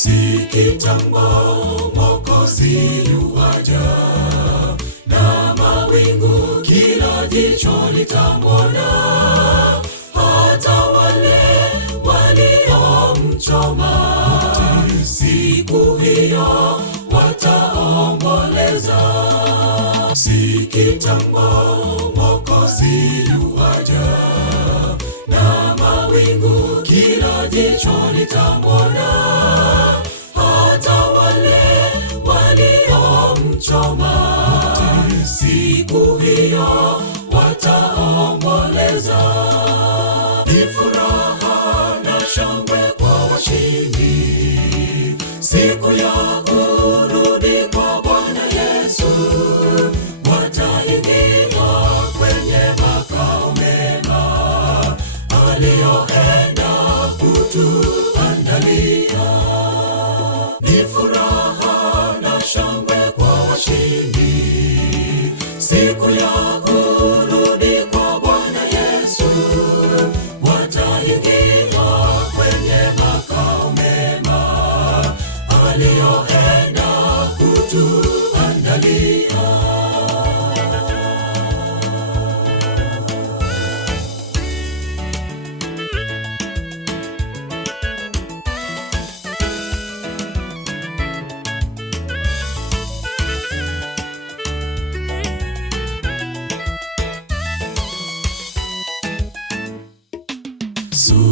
Si kitambo Mwokozi yuaja, na mawingu kila jicho litamwona, hata wale waliomchoma. Siku hiyo wataomboleza. Si kitambo Mwokozi yuaja, na mawingu kila jicho litamwona, hata wale waliomchoma. Siku hiyo wataomboleza. Ni furaha na shangwe kwa washindi, siku ya kurudi kwa Bwana Yesu. Wataingia kwenye makao mema aliyoenda kutuandalia. Ni furaha na shangwe kwa washindi, siku ya kurudi kwa Bwana Yesu. Wataingia kwenye makao mema aliyoenda kutuandalia.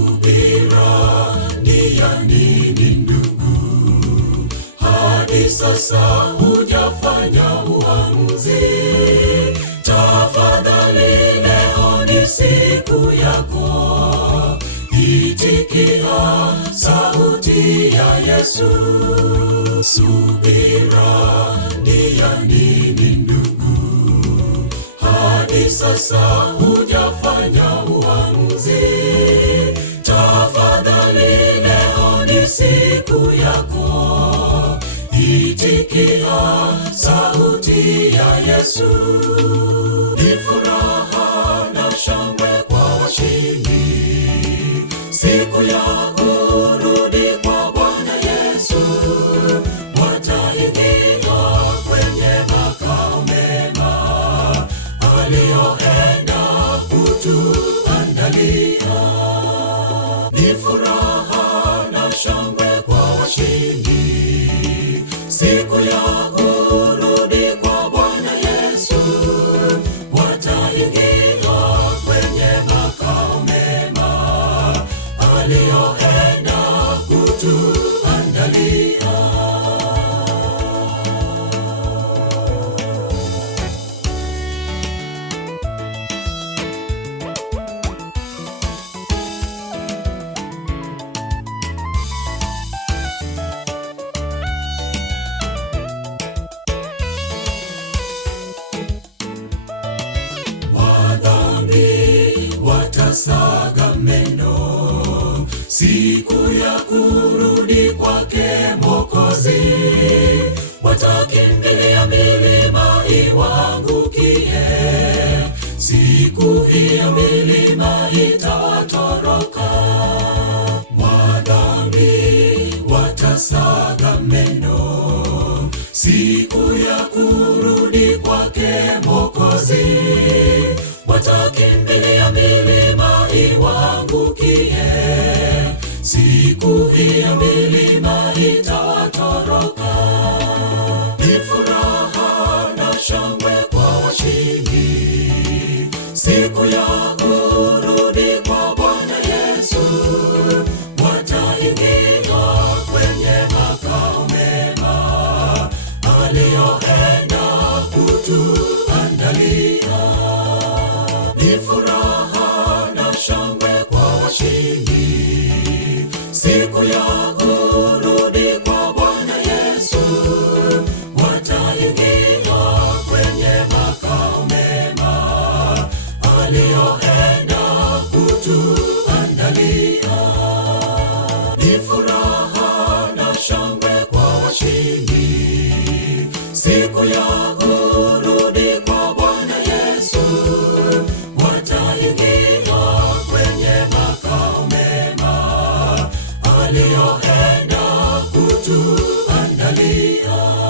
Subira ni ya nini ndugu? Hadi sasa hujafanya uamuzi. Tafadhali, leo ni siku yako. Itikia sauti ya Yesu. Subira ni ya nini ndugu? Hadi sasa hujafanya uamuzi. Tafadhali, leo ni siku yako. Itikia sauti ya Yesu. Ni furaha na shangwe kwa washindi, siku ya kurudi kwa Bwana Yesu. Wataingia kwenye makao mema aliyoenda kutuandalia. Ni furaha na shangwe kwa washindi, siku ya kurudi kwa Bwana Yesu. Wataingia kwenye makao mema aliyoenda kutuandalia. Watasaga meno siku ya kurudi kwake Mwokozi. Watakimbilia milima iwaangukie, siku hiyo milima itawatoroka. Wadhambi watasaga meno siku ya kurudi kwake Mwokozi. Watakimbilia milima iwaangukie, siku hiyo milima itawatoroka. Ni furaha na shangwe kwa washindi, siku ya kurudi kwa Bwana Yesu. Wataingia kwenye makao mema aliyoenda kutuandalia. Ni furaha na shangwe kwa washindi, siku ya kurudi kwa Bwana Yesu. Wataingia kwenye makao mema aliyoenda kutuandalia. Ni furaha na shangwe kwa washindi, siku ya kurudi kwa Bwana Yesu. Wataingia kwenye makao mema aliyoenda kutuandalia. Maria